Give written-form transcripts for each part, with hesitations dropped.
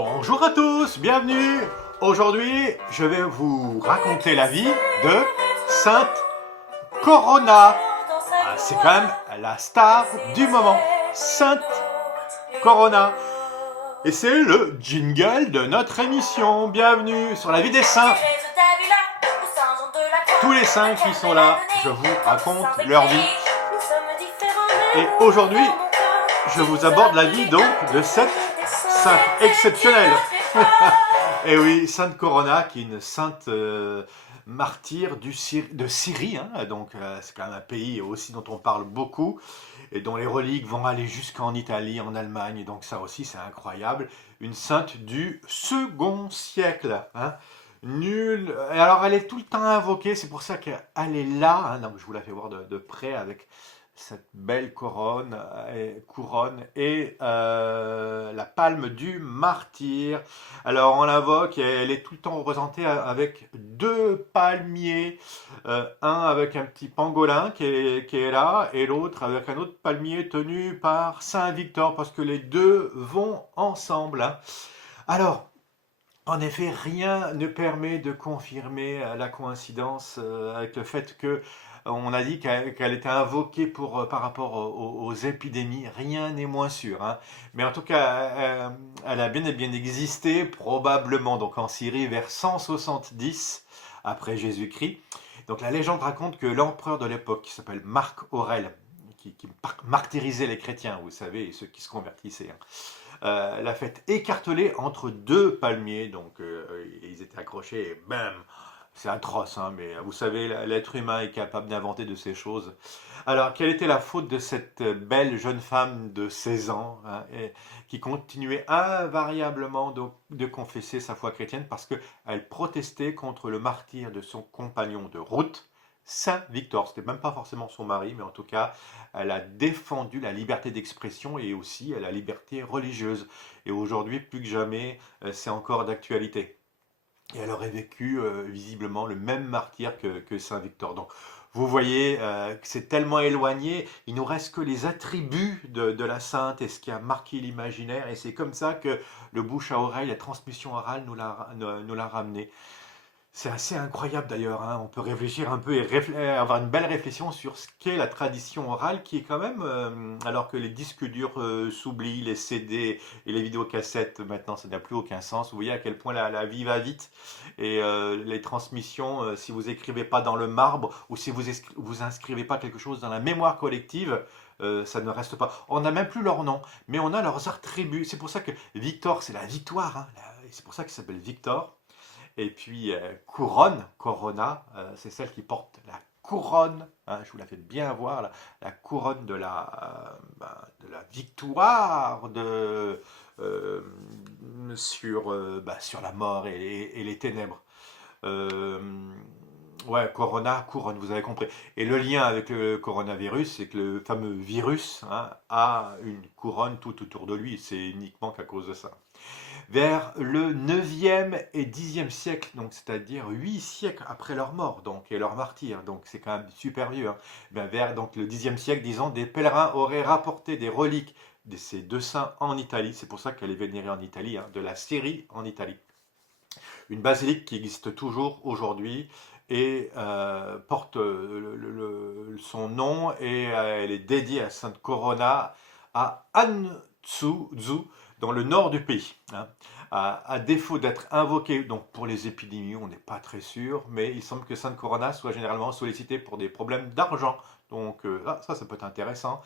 Bonjour à tous, bienvenue. Aujourd'hui, je vais vous raconter la vie de Sainte Corona. C'est quand même la star du moment, Sainte Corona. Et c'est le jingle de notre émission. Bienvenue sur la vie des saints. Tous les saints qui sont là, je vous raconte leur vie. Et aujourd'hui, je vous aborde la vie donc de cette sainte exceptionnelle. Et oui, Sainte Corona, qui est une sainte martyre de Syrie, hein, donc c'est quand même un pays aussi dont on parle beaucoup, et dont les reliques vont aller jusqu'en Italie, en Allemagne, et donc ça aussi c'est incroyable. Une sainte du second siècle, hein. Nul. Et alors elle est tout le temps invoquée, c'est pour ça qu'elle est là, hein, donc je vous la fais voir de près avec cette belle couronne et la palme du martyr. Alors on l'invoque et elle est tout le temps représentée avec deux palmiers, un avec un petit pangolin qui est là et l'autre avec un autre palmier tenu par Saint Victor parce que les deux vont ensemble, hein. Alors, en effet, rien ne permet de confirmer la coïncidence avec le fait que on a dit qu'elle était invoquée par rapport aux épidémies. Rien n'est moins sûr, hein. Mais en tout cas, elle a bien et bien existé, probablement donc en Syrie vers 170 après Jésus-Christ. Donc la légende raconte que l'empereur de l'époque, qui s'appelle Marc Aurèle, qui martyrisait les chrétiens, vous savez, ceux qui se convertissaient, hein, l'a fait écarteler entre deux palmiers, donc ils étaient accrochés et bam. C'est atroce, hein, mais vous savez, l'être humain est capable d'inventer de ces choses. Alors, quelle était la faute de cette belle jeune femme de 16 ans, hein, qui continuait invariablement de confesser sa foi chrétienne parce qu'elle protestait contre le martyre de son compagnon de route, Saint Victor. C'était même pas forcément son mari, mais en tout cas, elle a défendu la liberté d'expression et aussi la liberté religieuse. Et aujourd'hui, plus que jamais, c'est encore d'actualité. Et elle aurait vécu visiblement le même martyre que Saint Victor. Donc vous voyez que c'est tellement éloigné, il nous reste que les attributs de la sainte et ce qui a marqué l'imaginaire. Et c'est comme ça que le bouche à oreille, la transmission orale nous l'a ramené. C'est assez incroyable d'ailleurs, hein. On peut réfléchir un peu et avoir une belle réflexion sur ce qu'est la tradition orale, qui est quand même, alors que les disques durs s'oublient, les CD et les vidéocassettes, maintenant ça n'a plus aucun sens. Vous voyez à quel point la vie va vite et les transmissions, si vous écrivez pas dans le marbre ou si vous inscrivez pas quelque chose dans la mémoire collective, ça ne reste pas. On n'a même plus leur nom, mais on a leurs attributs. C'est pour ça que Victor, c'est la victoire, hein. C'est pour ça qu'il s'appelle Victor. Et puis couronne, Corona, c'est celle qui porte la couronne, hein, je vous la fais bien voir, la couronne de la victoire euh, sur la mort et les ténèbres. Euh, ouais, Corona, couronne, vous avez compris. Et le lien avec le coronavirus, c'est que le fameux virus, hein, a une couronne tout autour de lui. C'est uniquement qu'à cause de ça. Vers le 9e et 10e siècle, donc c'est-à-dire 8 siècles après leur mort donc, et leur martyr, donc c'est quand même super vieux, hein. Bien, vers donc, le 10e siècle, disons, des pèlerins auraient rapporté des reliques de ces deux saints en Italie, c'est pour ça qu'elle est vénérée en Italie, hein, de la Syrie en Italie. Une basilique qui existe toujours aujourd'hui et porte son nom et elle est dédiée à Sainte Corona à Anzuzou, dans le nord du pays, hein. À défaut d'être invoquée donc pour les épidémies, on n'est pas très sûr, mais il semble que Sainte Corona soit généralement sollicitée pour des problèmes d'argent. Donc ça peut être intéressant.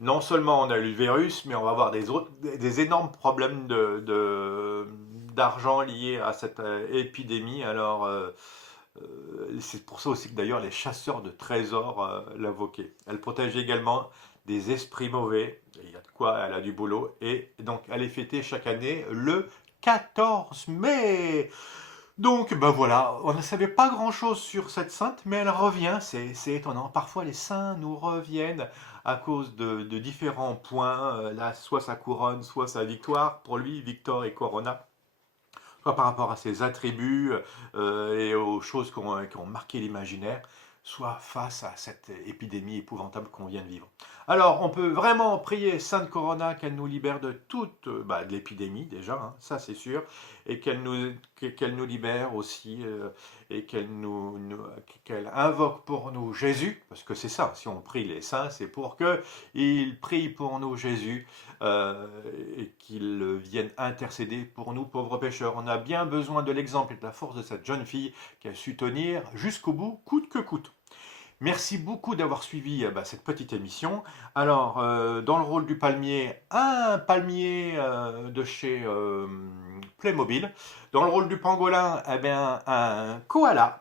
Non seulement on a eu le virus, mais on va avoir des énormes problèmes d'argent liés à cette épidémie. Alors, c'est pour ça aussi que d'ailleurs les chasseurs de trésors l'invoquaient. Elle protège également des esprits mauvais. Il y a de quoi, elle a du boulot. Et donc, elle est fêtée chaque année le 14 mai. Donc, ben voilà, on ne savait pas grand-chose sur cette sainte, mais elle revient, c'est étonnant. Parfois, les saints nous reviennent à cause de différents points, là, soit sa couronne, soit sa victoire, pour lui, Victor et Corona, soit par rapport à ses attributs et aux choses qui ont marqué l'imaginaire. soit face à cette épidémie épouvantable qu'on vient de vivre. Alors, on peut vraiment prier Sainte Corona qu'elle nous libère de toute de l'épidémie déjà, hein, ça c'est sûr, et qu'elle nous libère aussi, et qu'elle invoque pour nous Jésus, parce que c'est ça, si on prie les saints, c'est pour qu'ils prient pour nous Jésus, et qu'ils viennent intercéder pour nous pauvres pécheurs. On a bien besoin de l'exemple et de la force de cette jeune fille qui a su tenir jusqu'au bout, coûte que coûte. Merci beaucoup d'avoir suivi cette petite émission. Alors, dans le rôle du palmier, un palmier de chez Playmobil. Dans le rôle du pangolin, un koala.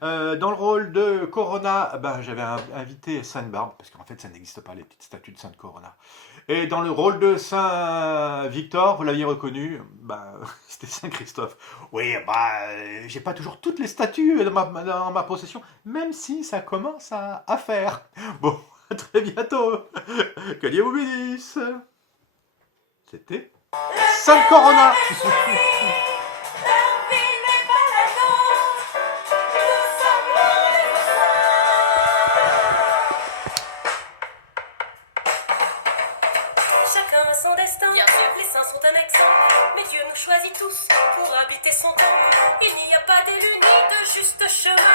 Dans le rôle de Corona, j'avais invité Sainte-Barbe, parce qu'en fait ça n'existe pas les petites statues de Sainte Corona. Et dans le rôle de Saint-Victor, vous l'aviez reconnu, c'était Saint-Christophe. Oui, j'ai pas toujours toutes les statues dans ma possession, même si ça commence à faire. Bon, à très bientôt. Que Dieu vous bénisse. C'était Sainte Corona. Chacun a son destin, les saints sont un exemple, mais Dieu nous choisit tous pour habiter son temple. Il n'y a pas d'élu ni de juste chemin.